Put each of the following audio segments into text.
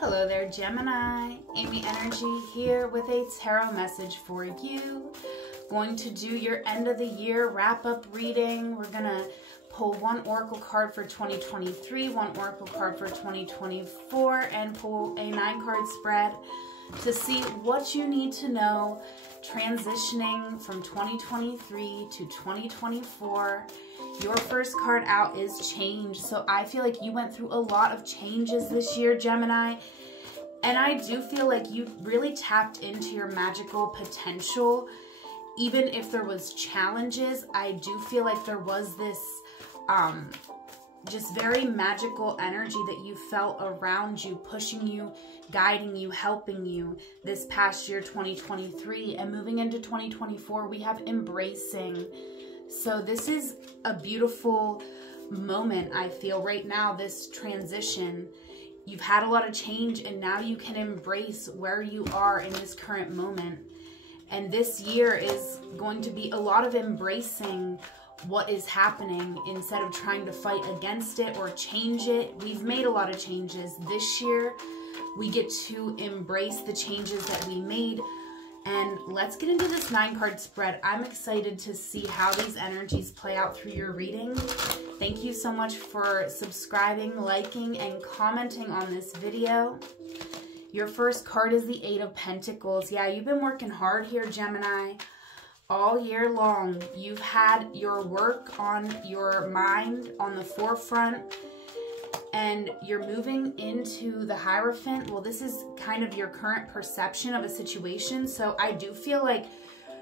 Hello there, Gemini. Amy Energy here with a tarot message for you. Going to do your end of the year wrap-up reading. We're going to pull one oracle card for 2023, one oracle card for 2024, and pull a 9-card spread to see what you need to know transitioning from 2023 to 2024. Your first card out is change. So I feel like you went through a lot of changes this year, Gemini. And I do feel like you really tapped into your magical potential. Even if there was challenges, I do feel like there was this just very magical energy that you felt around you, pushing you, guiding you, helping you this past year, 2023. And moving into 2024, we have embracing. So this is a beautiful moment, I feel, right now, this transition. You've had a lot of change, and now you can embrace where you are in this current moment. And this year is going to be a lot of embracing what is happening instead of trying to fight against it or change it. We've made a lot of changes this year. We get to embrace the changes that we made. And let's get into this 9-card spread. I'm excited to see how these energies play out through your reading. Thank you so much for subscribing, liking, and commenting on this video. Your first card is the 8 of Pentacles. Yeah, you've been working hard here, Gemini. All year long, you've had your work on your mind on the forefront, and you're moving into the Hierophant. Well, this is kind of your current perception of a situation. So I do feel like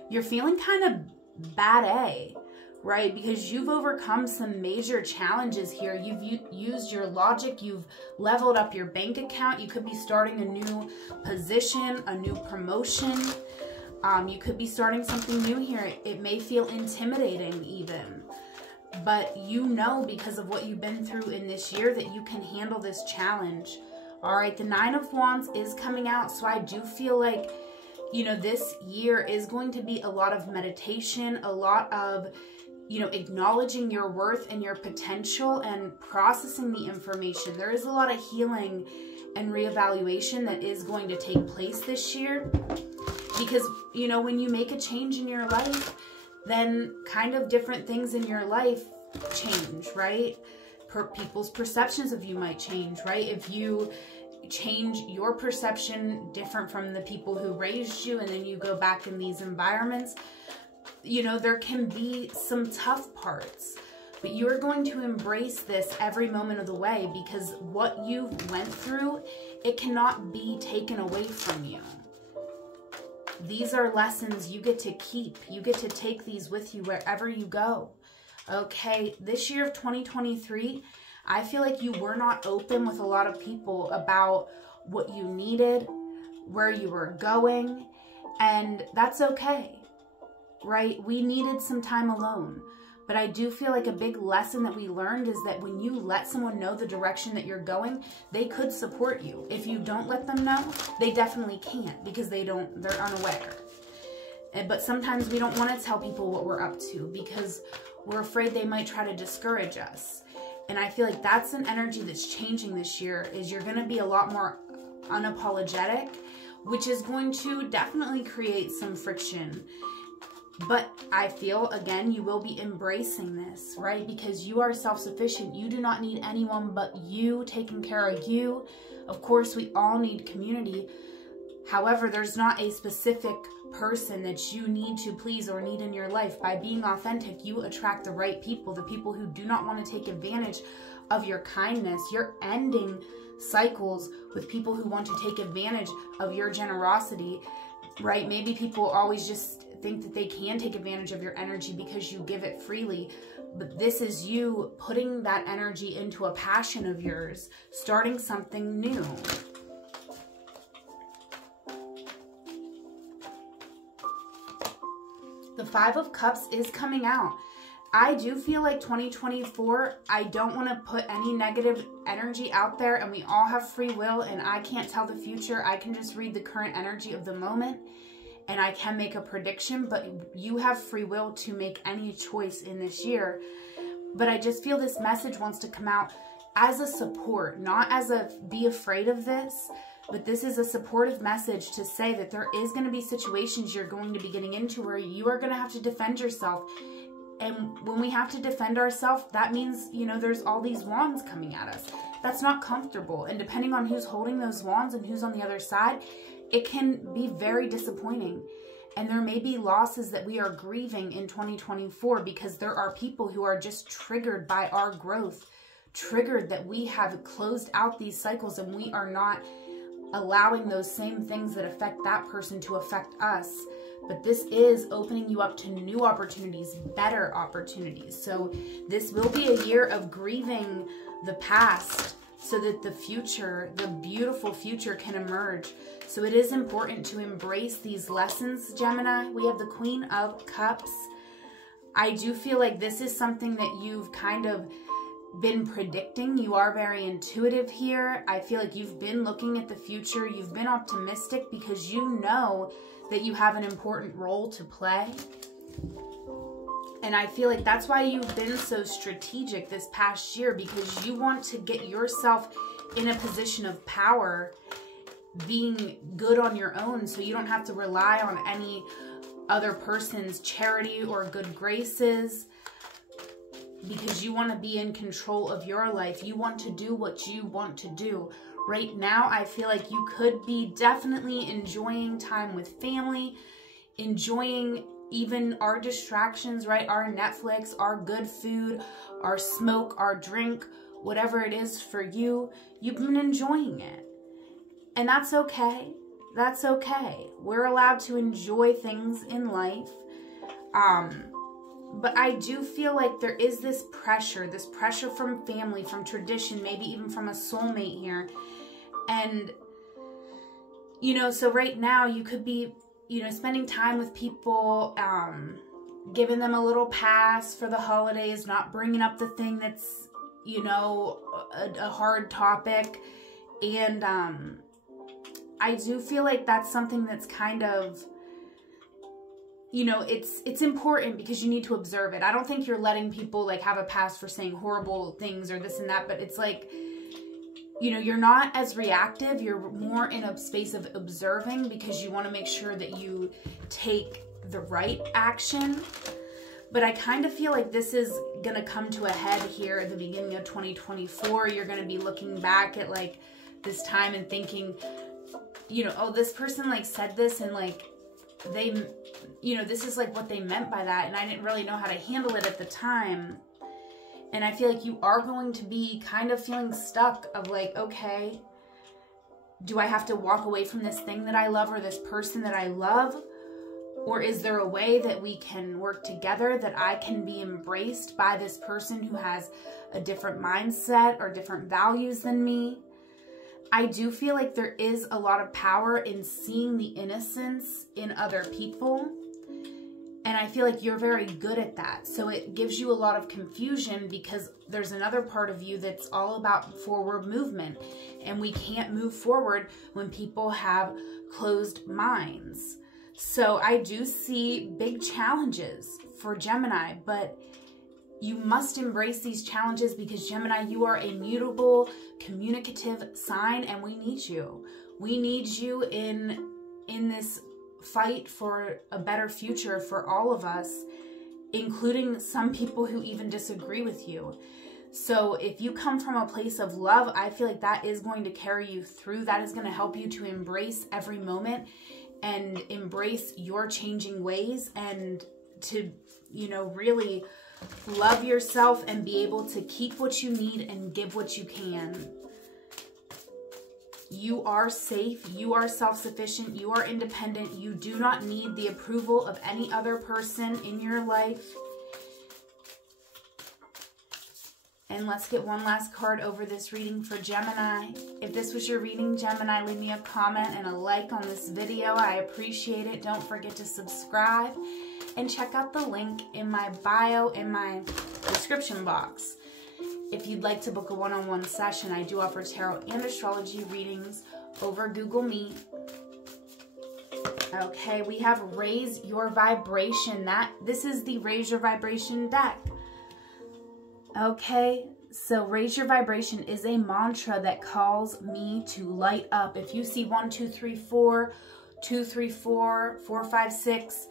you're feeling kind of bad A, right? Because you've overcome some major challenges here. You've used your logic. You've leveled up your bank account. You could be starting a new position, a new promotion. You could be starting something new here. It may feel intimidating even. But you know, because of what you've been through in this year, that you can handle this challenge. All right, the 9 of Wands is coming out. So I do feel like, you know, this year is going to be a lot of meditation, a lot of, you know, acknowledging your worth and your potential and processing the information. There is a lot of healing and reevaluation that is going to take place this year. Because, you know, when you make a change in your life, then kind of different things in your life change, right? People's perceptions of you might change, right? If you change your perception different from the people who raised you, and then you go back in these environments, you know, there can be some tough parts. But you're going to embrace this every moment of the way, because what you went through, it cannot be taken away from you. These are lessons you get to keep. You get to take these with you wherever you go. Okay, this year of 2023, I feel like you were not open with a lot of people about what you needed, where you were going, and that's okay, right? We needed some time alone. But I do feel like a big lesson that we learned is that when you let someone know the direction that you're going, they could support you. If you don't let them know, they definitely can't, because they're unaware. But sometimes we don't want to tell people what we're up to because we're afraid they might try to discourage us. And I feel like that's an energy that's changing this year, is you're going to be a lot more unapologetic, which is going to definitely create some friction. But I feel, again, you will be embracing this, right? Because you are self-sufficient. You do not need anyone but you taking care of you. Of course, we all need community. However, there's not a specific person that you need to please or need in your life. By being authentic, you attract the right people, the people who do not want to take advantage of your kindness. You're ending cycles with people who want to take advantage of your generosity, right? Maybe people always just think that they can take advantage of your energy because you give it freely. But this is you putting that energy into a passion of yours, starting something new. The 5 of Cups is coming out. I do feel like 2024, I don't want to put any negative energy out there, and we all have free will, and I can't tell the future. I can just read the current energy of the moment, and I can make a prediction, but you have free will to make any choice in this year. But I just feel this message wants to come out as a support, not as a be afraid of this, but this is a supportive message to say that there is going to be situations you're going to be getting into where you are going to have to defend yourself. And when we have to defend ourselves, that means, you know, there's all these wands coming at us. That's not comfortable. And depending on who's holding those wands and who's on the other side, it can be very disappointing. And there may be losses that we are grieving in 2024 because there are people who are just triggered by our growth, triggered that we have closed out these cycles and we are not allowing those same things that affect that person to affect us. But this is opening you up to new opportunities, better opportunities. So this will be a year of grieving the past so that the future, the beautiful future, can emerge. So it is important to embrace these lessons, Gemini. We have the Queen of Cups. I do feel like this is something that you've kind of been predicting. You are very intuitive here. I feel like you've been looking at the future. You've been optimistic because you know that you have an important role to play. And I feel like that's why you've been so strategic this past year, because you want to get yourself in a position of power, being good on your own, so you don't have to rely on any other person's charity or good graces, because you want to be in control of your life. You want to do what you want to do. Right now, I feel like you could be definitely enjoying time with family, enjoying even our distractions, right? Our Netflix, our good food, our smoke, our drink, whatever it is for you, you've been enjoying it. And that's okay. That's okay. We're allowed to enjoy things in life. But I do feel like there is this pressure from family, from tradition, maybe even from a soulmate here. And, you know, so right now you could be, you know, spending time with people, giving them a little pass for the holidays, not bringing up the thing that's, you know, a hard topic. And I do feel like that's something that's kind of, you know, it's important because you need to observe it. I don't think you're letting people like have a pass for saying horrible things or this and that, but it's like, you know, you're not as reactive. You're more in a space of observing because you want to make sure that you take the right action. But I kind of feel like this is going to come to a head here at the beginning of 2024. You're going to be looking back at like this time and thinking, you know, oh, this person like said this and like they, you know, this is like what they meant by that. And I didn't really know how to handle it at the time. And I feel like you are going to be kind of feeling stuck of like, okay, do I have to walk away from this thing that I love or this person that I love? Or is there a way that we can work together, that I can be embraced by this person who has a different mindset or different values than me? I do feel like there is a lot of power in seeing the innocence in other people. And I feel like you're very good at that. So it gives you a lot of confusion because there's another part of you that's all about forward movement. And we can't move forward when people have closed minds. So I do see big challenges for Gemini, but you must embrace these challenges because Gemini, you are a mutable, communicative sign and we need you. We need you in this fight for a better future for all of us, including some people who even disagree with you. So if you come from a place of love, I feel like that is going to carry you through. That is going to help you to embrace every moment and embrace your changing ways and to, you know, really love yourself and be able to keep what you need and give what you can. You are safe, you are self-sufficient, you are independent, you do not need the approval of any other person in your life. And let's get one last card over this reading for Gemini. If this was your reading, Gemini, leave me a comment and a like on this video. I appreciate it. Don't forget to subscribe and check out the link in my bio in my description box. If you'd like to book a one-on-one session, I do offer tarot and astrology readings over Google Meet. Okay, we have Raise Your Vibration. This is the Raise Your Vibration deck. Okay, So raise your vibration is a mantra that calls me to light up. If you see 1, 2, 3, 4, 2, 3, 4, 4, 5, 6,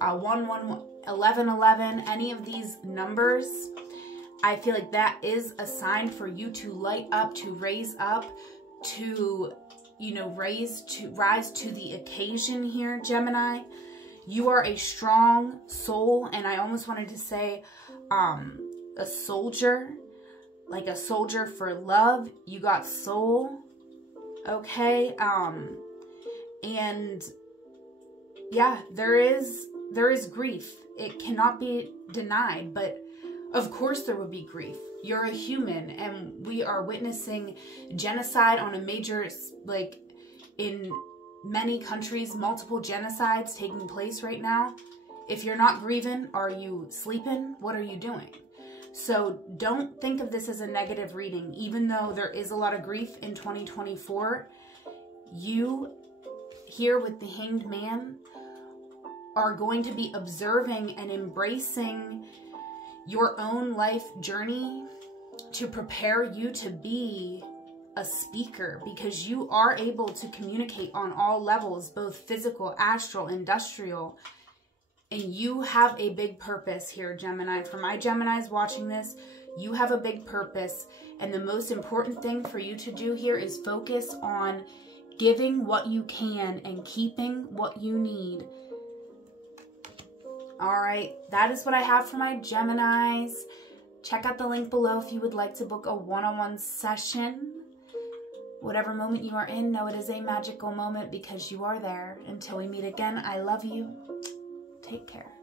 1, 1, 11, 11, any of these numbers, I feel like that is a sign for you to light up, to raise up, to, you know, rise to the occasion here, Gemini. You are a strong soul, and I almost wanted to say a soldier, like a soldier for love. You got soul, okay? And yeah, there is grief. It cannot be denied, but of course there would be grief. You're a human, and we are witnessing genocide on a major, like, in many countries, multiple genocides taking place right now. If you're not grieving, are you sleeping? What are you doing? So don't think of this as a negative reading. Even though there is a lot of grief in 2024, you here with the Hanged Man are going to be observing and embracing your own life journey to prepare you to be a speaker, because you are able to communicate on all levels, both physical, astral, industrial, and you have a big purpose here, Gemini. For my Geminis watching this, you have a big purpose, and the most important thing for you to do here is focus on giving what you can and keeping what you need. All right, that is what I have for my Geminis. Check out the link below if you would like to book a one-on-one session. Whatever moment you are in, know it is a magical moment because you are there. Until we meet again, I love you. Take care.